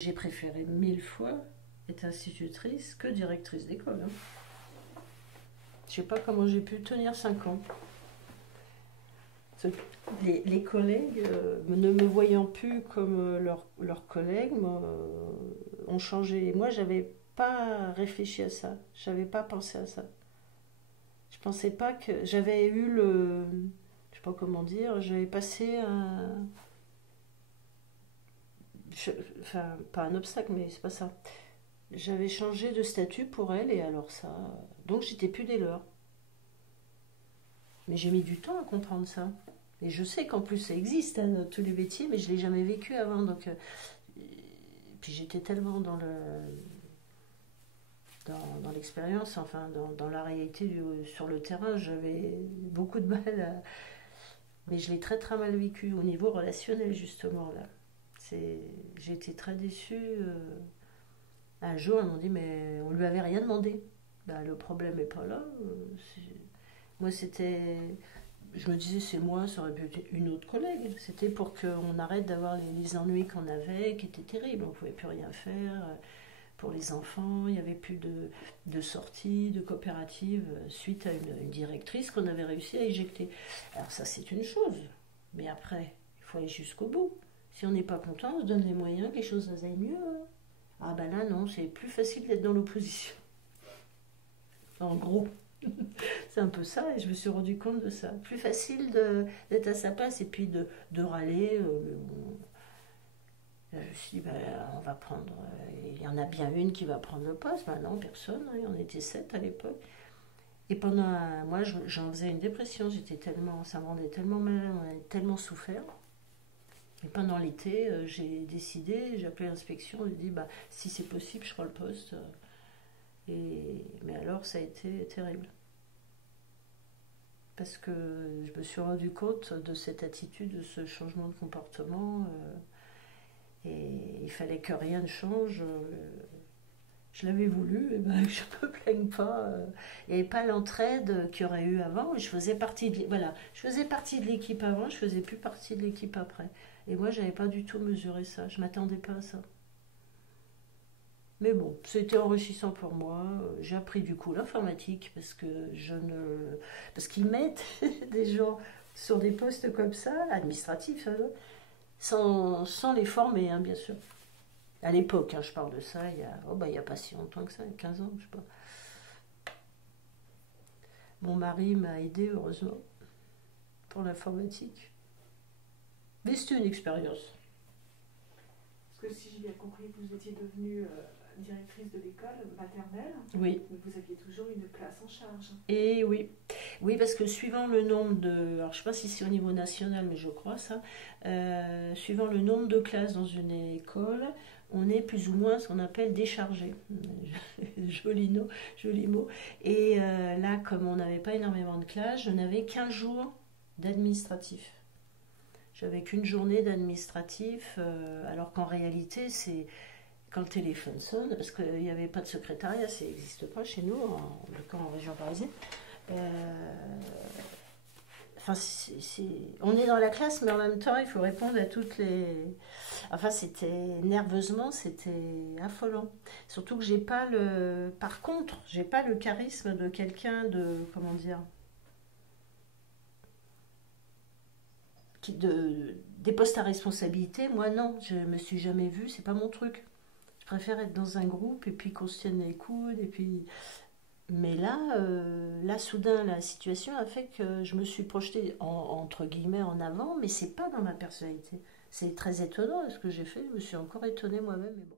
J'ai préféré 1000 fois être institutrice que directrice d'école. Hein. Je sais pas comment j'ai pu tenir 5 ans. Les collègues, ne me voyant plus comme leurs collègues, ont changé. Moi, j'avais pas réfléchi à ça. J'avais pas pensé à ça. Je pensais pas que j'avais eu le, je sais pas comment dire, j'avais passé enfin pas un obstacle, mais c'est pas ça. J'avais changé de statut pour elle et alors ça, donc j'étais plus dès leurs. Mais j'ai mis du temps à comprendre ça. Et je sais qu'en plus ça existe, hein, tous les métiers, mais je l'ai jamais vécu avant. Donc, puis j'étais tellement dans l'expérience, enfin dans la réalité sur le terrain, j'avais beaucoup de mal à... Mais je l'ai très très mal vécu au niveau relationnel justement là. J'ai été très déçue. Un jour, ils m'ont dit, mais on lui avait rien demandé. Ben, le problème est pas là. Moi, c'était. Je me disais, c'est moi, ça aurait pu être une autre collègue. C'était pour qu'on arrête d'avoir les ennuis qu'on avait, qui étaient terribles. On ne pouvait plus rien faire pour les enfants. Il n'y avait plus de sorties, de coopératives, suite à une directrice qu'on avait réussi à éjecter. Alors, ça, c'est une chose. Mais après, il faut aller jusqu'au bout. Si on n'est pas content, on se donne les moyens que les choses aillent mieux. Hein. Ah ben là, non, c'est plus facile d'être dans l'opposition. En gros, c'est un peu ça, et je me suis rendu compte de ça. Plus facile d'être à sa place et puis de râler. Je me suis dit, ben, on va prendre. Il y en a bien une qui va prendre le poste. Ben non, personne. Hein, on était 7 à l'époque. Et pendant un mois, j'en faisais une dépression. J'étais tellement, ça me rendait tellement mal, on avait tellement souffert. Et pendant l'été, j'ai décidé, j'ai appelé l'inspection, j'ai dit, bah, si c'est possible, je prends le poste. Mais alors, ça a été terrible. Parce que je me suis rendu compte de cette attitude, de ce changement de comportement. Et il fallait que rien ne change. Je l'avais voulu, et ben, je ne me plaigne pas. Il n'y avait pas l'entraide qu'il y aurait eu avant. Je faisais partie de, voilà, je faisais partie de l'équipe avant, je ne faisais plus partie de l'équipe après. Et moi, je n'avais pas du tout mesuré ça. Je ne m'attendais pas à ça. Mais bon, c'était enrichissant pour moi. J'ai appris du coup l'informatique parce que je ne, parce qu'ils mettent des gens sur des postes comme ça, administratifs, hein, sans les former, hein, bien sûr. À l'époque, hein, je parle de ça, il y a pas si longtemps que ça, il y a 15 ans, je sais pas. Mon mari m'a aidé, heureusement, pour l'informatique. Mais c'était une expérience. Parce que si j'ai bien compris, vous étiez devenue directrice de l'école maternelle, Oui. mais vous aviez toujours une classe en charge. Et oui, oui, parce que suivant le nombre de, alors je sais pas si c'est au niveau national, mais je crois ça, suivant le nombre de classes dans une école, on est plus ou moins ce qu'on appelle déchargé. Joli, joli mot. Et là, comme on n'avait pas énormément de classes, je n'avais qu'un jour d'administratif. J'avais qu'une journée d'administratif, alors qu'en réalité, c'est quand le téléphone sonne, parce qu'il n'y avait pas de secrétariat, ça n'existe pas chez nous, en tout cas en région parisienne. Enfin, on est dans la classe, mais en même temps, il faut répondre à toutes les. Enfin, c'était nerveusement, c'était affolant. Surtout que j'ai pas le. Par contre, j'ai pas le charisme de quelqu'un de. Comment dire, des postes à responsabilité. Moi, non, je me suis jamais vue, c'est pas mon truc. Je préfère être dans un groupe et puis qu'on se tienne les coudes et puis. Mais là, soudain, la situation a fait que je me suis projetée entre guillemets en avant, mais c'est pas dans ma personnalité. C'est très étonnant ce que j'ai fait. Je me suis encore étonnée moi-même. Mais bon.